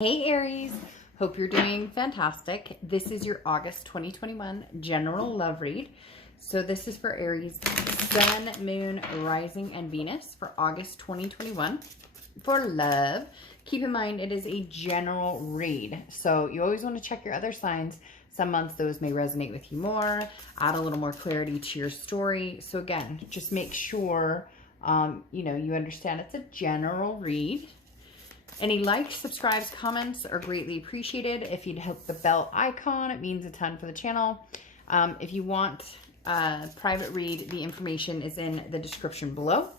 Hey Aries, hope you're doing fantastic. This is your August 2021 general love read. So this is for Aries, Sun, Moon, Rising, and Venus for August 2021 for love. Keep in mind it is a general read, so you always want to check your other signs. Some months those may resonate with you more, add a little more clarity to your story. So again, just make sure you understand it's a general read. Any likes, subscribes, comments are greatly appreciated. If you'd hit the bell icon, it means a ton for the channel. If you want a private read, the information is in the description below.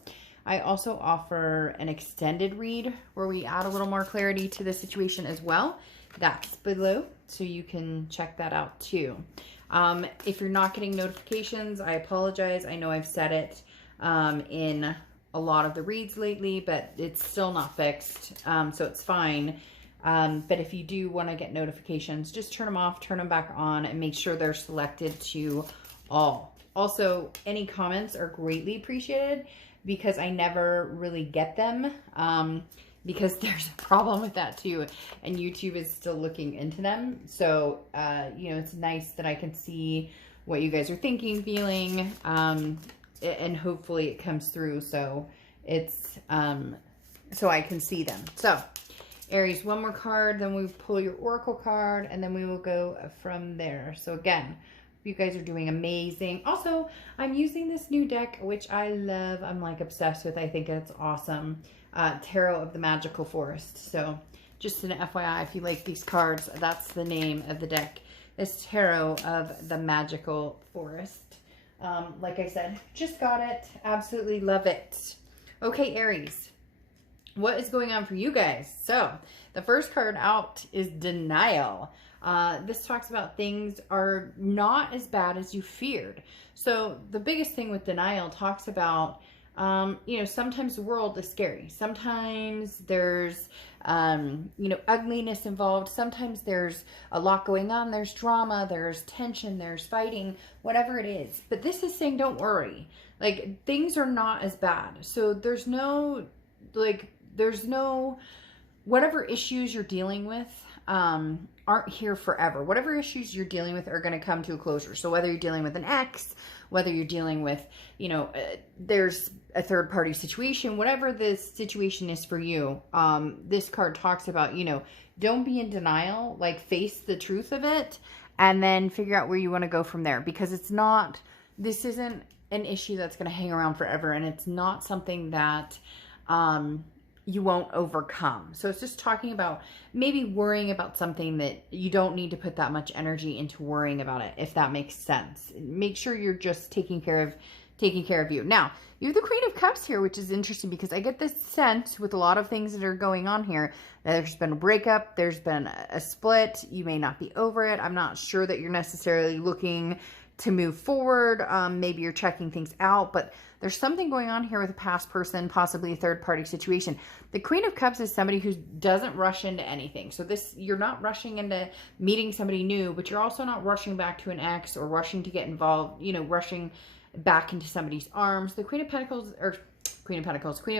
I also offer an extended read where we add a little more clarity to the situation as well. That's below, so you can check that out too. If you're not getting notifications, I apologize. I know I've said it in a lot of the reads lately, but it's still not fixed, so it's fine. But if you do want to get notifications, just turn them off, turn them back on, and make sure they're selected to all. Also, any comments are greatly appreciated because I never really get them, because there's a problem with that too, and YouTube is still looking into them. So, it's nice that I can see what you guys are thinking, feeling, and hopefully it comes through, so it's so I can see them. So Aries, one more card, then we pull your oracle card, and then we will go from there. So again, you guys are doing amazing. Also, I'm using this new deck, which I love. I'm like obsessed with. I think it's awesome. Tarot of the Magical Forest. So just an FYI, if you like these cards, that's the name of the deck. It's Tarot of the Magical Forest. Like I said, just got it. Absolutely love it. Okay, Aries, what is going on for you guys? So the first card out is Denial. This talks about things are not as bad as you feared. So the biggest thing with denial talks about, sometimes the world is scary. Sometimes there's, ugliness involved. Sometimes there's a lot going on. There's drama, there's tension, there's fighting, whatever it is. But this is saying, don't worry. Like, things are not as bad. So there's no, whatever issues you're dealing with, aren't here forever. Whatever issues you're dealing with are going to come to a closure. So whether you're dealing with an ex, whether you're dealing with, there's a third party situation, whatever the situation is for you, this card talks about, don't be in denial, like face the truth of it and then figure out where you want to go from there, because this isn't an issue that's going to hang around forever, and it's not something that, you won't overcome. So it's just talking about maybe worrying about something that you don't need to put that much energy into worrying about it, if that makes sense. Make sure you're just taking care of you. Now, you have the Queen of Cups here, which is interesting because I get this sense with a lot of things that are going on here that there's been a breakup, there's been a split, you may not be over it. I'm not sure that you're necessarily looking to move forward. Maybe you're checking things out, but there's something going on here with a past person, possibly a third party situation. The Queen of Cups is somebody who doesn't rush into anything. So you're not rushing into meeting somebody new, but you're also not rushing back to an ex or rushing to get involved, rushing back into somebody's arms. The Queen of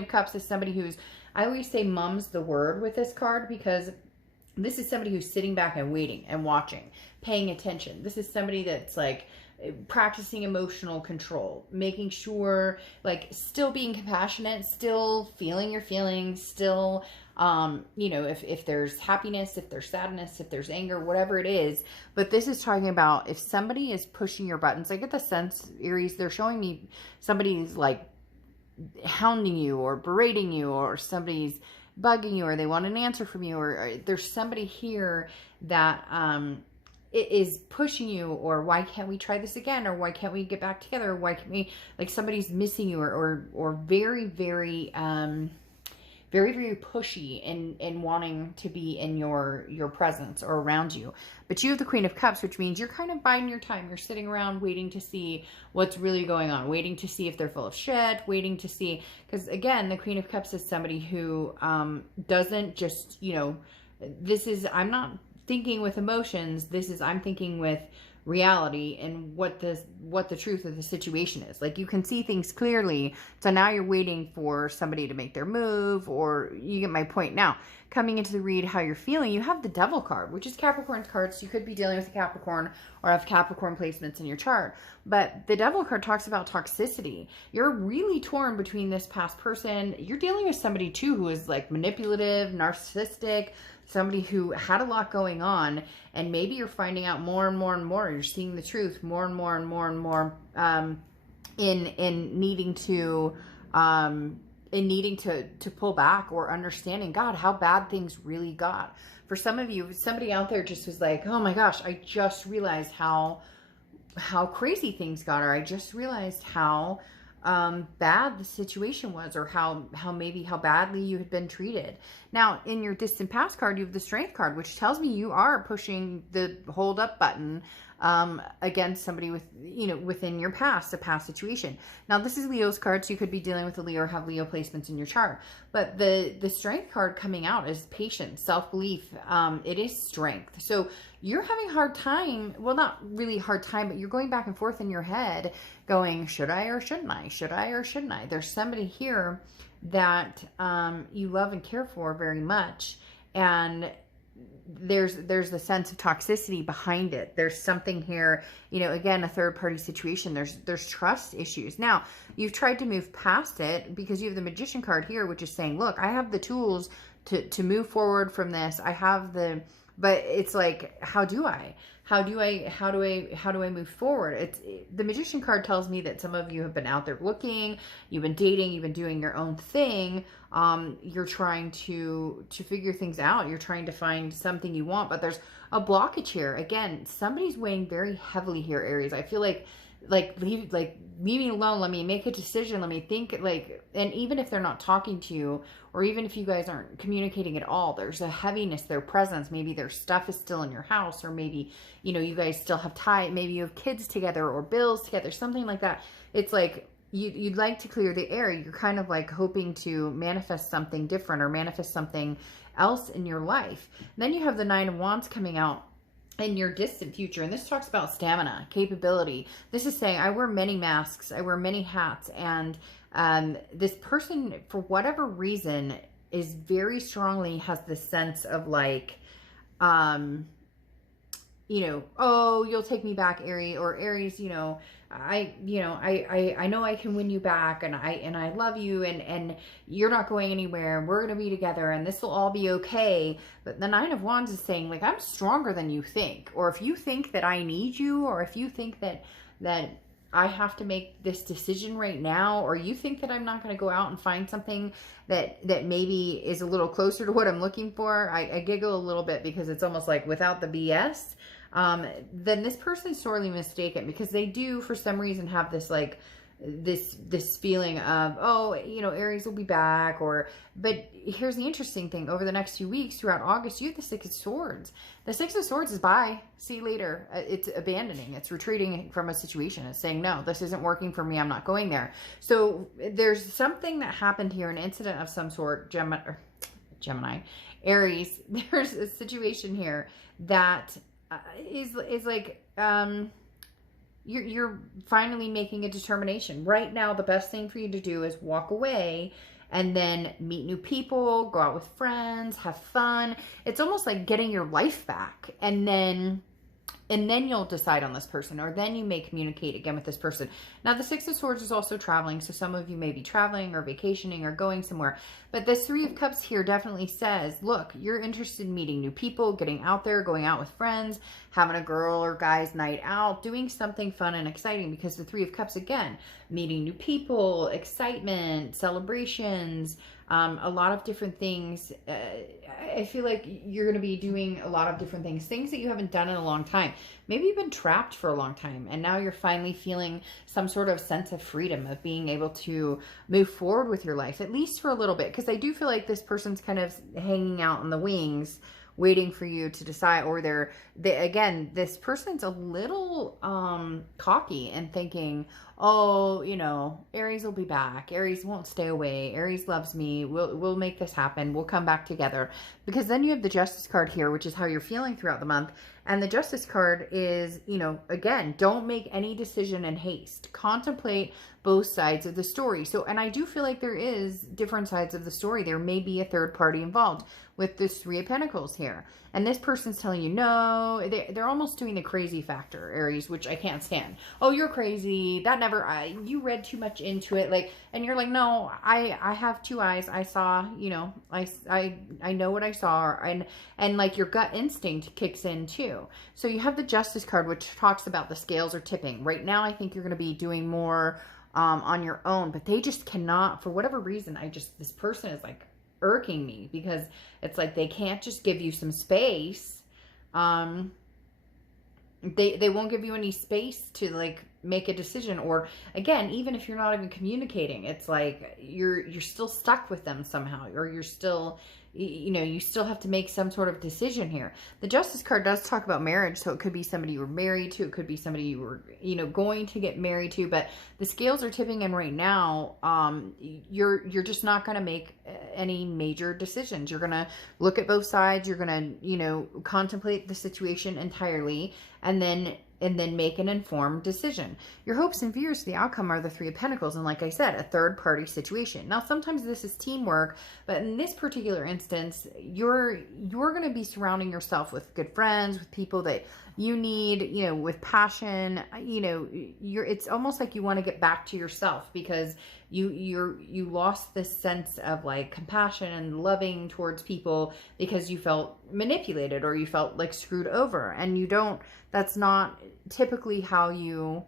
Cups is somebody who's, I always say mum's the word with this card, because this is somebody who's sitting back and waiting and watching, paying attention. This is somebody that's like practicing emotional control, making sure, like, still being compassionate, still feeling your feelings, still, if there's happiness, if there's sadness, if there's anger, whatever it is. But this is talking about if somebody is pushing your buttons. I get the sense, Aries, they're showing me somebody's like hounding you or berating you, or somebody's bugging you, or they want an answer from you, or there's somebody here that is pushing you, or why can't we try this again, or why can't we get back together, or why can't we, like, somebody's missing you, or very, very, very, very pushy in wanting to be in your presence or around you. But you have the Queen of Cups, which means you're kind of biding your time. You're sitting around waiting to see what's really going on, waiting to see if they're full of shit, waiting to see, because again, the Queen of Cups is somebody who doesn't just, I'm not thinking with emotions. I'm thinking with reality and what the truth of the situation is. Like, you can see things clearly, so now you're waiting for somebody to make their move, or you get my point now. coming into the read, how you're feeling, you have the Devil card, which is Capricorn's card. So you could be dealing with a Capricorn or have Capricorn placements in your chart. But the Devil card talks about toxicity. You're really torn between this past person. You're dealing with somebody too who is like manipulative, narcissistic, somebody who had a lot going on, and maybe you're finding out more and more and more. You're seeing the truth more and more and more and more in needing to pull back, or understanding, God, how bad things really got. For some of you, somebody out there just was like, oh my gosh, I just realized how crazy things got, or I just realized how bad the situation was, or how badly you had been treated. Now, in your distant past card, you have the Strength card, which tells me you are pushing the hold up button against somebody with, within your past, a past situation. Now, this is Leo's card, so you could be dealing with a Leo or have Leo placements in your chart. But the Strength card coming out is patience, self-belief. It is strength. So you're having a hard time. Well, not really hard time, but you're going back and forth in your head going, should I or shouldn't I? Should I or shouldn't I? There's somebody here that you love and care for very much, and there's the sense of toxicity behind it. There's something here, again, a third party situation. There's trust issues. Now, you've tried to move past it because you have the Magician card here, which is saying, look, I have the tools to move forward from this. But it's like, how do I move forward? The Magician card tells me that some of you have been out there looking, you've been dating, you've been doing your own thing. You're trying to figure things out. You're trying to find something you want, but there's a blockage here. Again, somebody's weighing very heavily here, Aries. I feel like leave me alone. Let me make a decision. Let me think, and even if they're not talking to you, or even if you guys aren't communicating at all, there's a heaviness, their presence. Maybe their stuff is still in your house, or maybe, you guys still have maybe you have kids together or bills together, something like that. It's like, you'd like to clear the air. You're kind of like hoping to manifest something different, or manifest something else in your life. And then you have the Nine of Wands coming out in your distant future. And this talks about stamina, capability. This is saying, I wear many masks, I wear many hats. And this person, for whatever reason, is very strongly has this sense of like, oh, you'll take me back, Aries, or Aries, I know I can win you back, and I love you, and you're not going anywhere, and we're going to be together, and this will all be okay. But the Nine of Wands is saying, like, I'm stronger than you think. Or if you think that I need you, or if you think that I have to make this decision right now, or you think that I'm not going to go out and find something that maybe is a little closer to what I'm looking for. I giggle a little bit because it's almost like without the BS. Then this person's sorely mistaken, because they do for some reason have this like this feeling of, oh, Aries will be back. But here's the interesting thing: over the next few weeks throughout August, you have the Six of Swords. The Six of Swords is bye, see you later. It's abandoning, it's retreating from a situation. It's saying, no, this isn't working for me, I'm not going there. So there's something that happened here, an incident of some sort. Gemini, Aries, there's a situation here that is like, you're finally making a determination. Right now, the best thing for you to do is walk away and then meet new people, go out with friends, have fun. It's almost like getting your life back. And then you'll decide on this person, or then you may communicate again with this person. Now, the Six of Swords is also traveling. So some of you may be traveling or vacationing or going somewhere. But this Three of Cups here definitely says, look, you're interested in meeting new people, getting out there, going out with friends, having a girl or guy's night out, doing something fun and exciting. Because the Three of Cups, again, meeting new people, excitement, celebrations, a lot of different things. I feel like you're going to be doing a lot of different things that you haven't done in a long time. Maybe you've been trapped for a long time, and now you're finally feeling some sort of sense of freedom, of being able to move forward with your life, at least for a little bit. Because I do feel like this person's kind of hanging out in the wings, waiting for you to decide. Or again, this person's a little cocky and thinking, oh, Aries will be back. Aries won't stay away. Aries loves me. We'll make this happen. We'll come back together. Because then you have the Justice card here, which is how you're feeling throughout the month. And the Justice card is, again, don't make any decision in haste. Contemplate both sides of the story. So, and I do feel like there is different sides of the story. There may be a third party involved with this Three of Pentacles here. And this person's telling you, no, they're almost doing the crazy factor, Aries, which I can't stand. Oh, you're crazy. That never, you read too much into it. Like, and you're like, no, I have two eyes. I saw, you know, I know what I saw. And like your gut instinct kicks in too. So you have the Justice card, which talks about the scales are tipping. Right now, I think you're going to be doing more on your own, but they just cannot, for whatever reason, this person is like irking me, because it's like they can't just give you some space. They won't give you any space to like make a decision, or again, even if you're not even communicating, it's like you're still stuck with them somehow, or you're still, you know, you still have to make some sort of decision here. The Justice card does talk about marriage, so it could be somebody you were married to, it could be somebody you were, you know, going to get married to, but the scales are tipping, and right now, you're just not going to make any major decisions. You're going to look at both sides, you're going to, you know, contemplate the situation entirely, and then make an informed decision. Your hopes and fears for the outcome are the Three of Pentacles, and like I said, a third party situation. Now, sometimes this is teamwork, but in this particular instance, you're going to be surrounding yourself with good friends, with people that you need, you know, with passion. You know, it's almost like you want to get back to yourself, because you lost this sense of like compassion and loving towards people because you felt manipulated, or you felt like screwed over, and you don't, that's not typically how you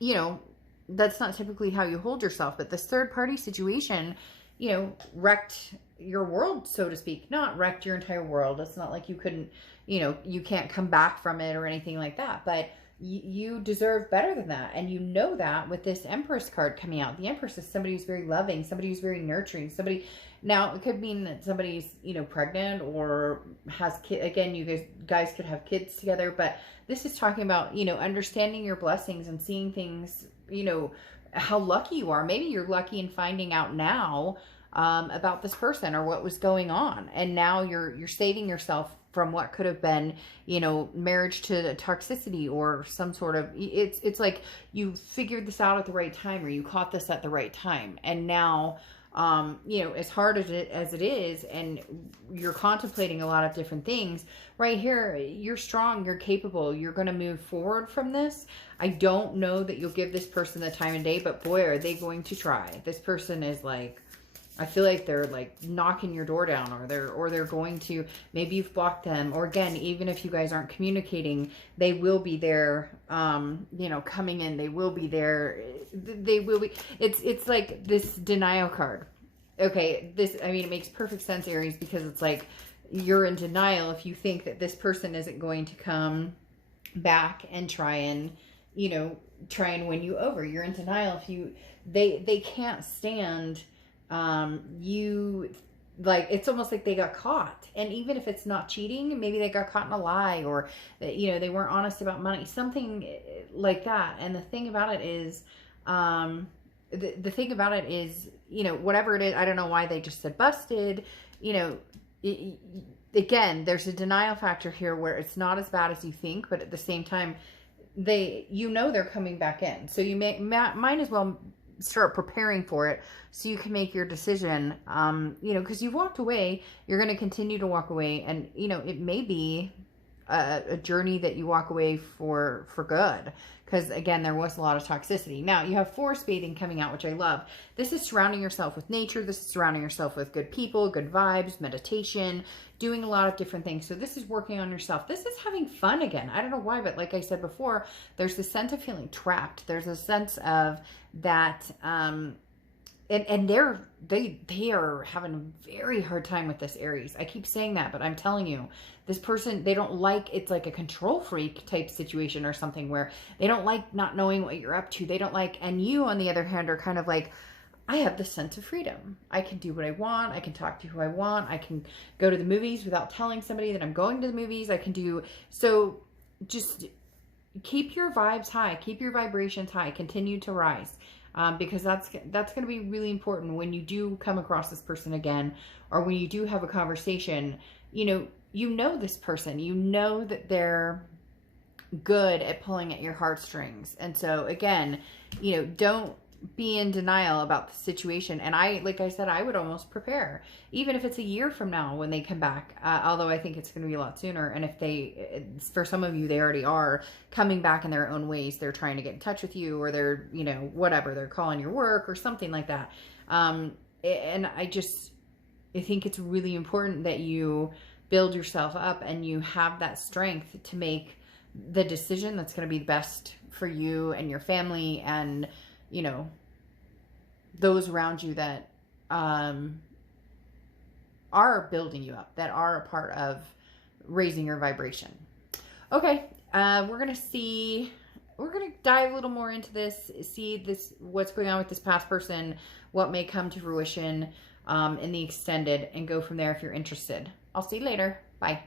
know, that's not typically how you hold yourself. But this third party situation, you know, wrecked your world, so to speak. Not wrecked your entire world. It's not like you couldn't, you know, you can't come back from it or anything like that, but you deserve better than that. And you know that with this Empress card coming out. The Empress is somebody who's very loving, somebody who's very nurturing, somebody, now it could mean that somebody's, you know, pregnant or has kids. Again, you guys could have kids together, but this is talking about, you know, understanding your blessings and seeing things, you know, how lucky you are. Maybe you're lucky in finding out now about this person or what was going on, and now you're saving yourself from what could have been, you know, marriage to toxicity or some sort of, it's like you figured this out at the right time, or you caught this at the right time, and now you know, as hard as it is, and you're contemplating a lot of different things right here, you're strong, you're capable, you're going to move forward from this. I don't know that you'll give this person the time of day, but boy, are they going to try. This person is like, I feel like they're like knocking your door down, or they're going to, maybe you've blocked them, or again, even if you guys aren't communicating, they will be there, you know, coming in, they will be there, they will be, it's like this denial card. Okay, this, I mean, it makes perfect sense, Aries, because it's like you're in denial if you think that this person isn't going to come back and try and, you know, try and win you over. You're in denial if you, they can't stand you, like, it's almost like they got caught. And even if it's not cheating, maybe they got caught in a lie, or, you know, they weren't honest about money, something like that. And the thing about it is, the thing about it is, you know, whatever it is, I don't know why they just said busted, you know, again, there's a denial factor here where it's not as bad as you think, but at the same time, you know, they're coming back in. So you might as well start preparing for it so you can make your decision, you know, because you've walked away, you're going to continue to walk away, and, you know, it may be a journey that you walk away for good, because again, there was a lot of toxicity. Now you have forest bathing coming out, which I love. This is surrounding yourself with nature. This is surrounding yourself with good people, good vibes, meditation, doing a lot of different things. So this is working on yourself. This is having fun again. I don't know why, but like I said before, there's this sense of feeling trapped. There's a sense of that, and they are having a very hard time with this, Aries. I keep saying that, but I'm telling you, this person, they don't like, it's like a control freak type situation or something, where they don't like not knowing what you're up to. They don't like, and you on the other hand are kind of like, I have this sense of freedom. I can do what I want. I can talk to who I want. I can go to the movies without telling somebody that I'm going to the movies. I can do, so just keep your vibes high, keep your vibrations high, continue to rise. Because that's going to be really important when you do come across this person again, or when you do have a conversation. You know this person, you know that they're good at pulling at your heartstrings. And so again, you know, be in denial about the situation. And like I said, I would almost prepare, even if it's a year from now when they come back, although I think it's going to be a lot sooner. And if for some of you, they already are coming back in their own ways. They're trying to get in touch with you, or they're, you know, whatever, they're calling your work or something like that. And I think it's really important that you build yourself up and you have that strength to make the decision that's going to be best for you and your family and, you know, those around you that are building you up, that are a part of raising your vibration. Okay, we're going to dive a little more into this, see what's going on with this past person, what may come to fruition in the extended, and go from there if you're interested. I'll see you later. Bye.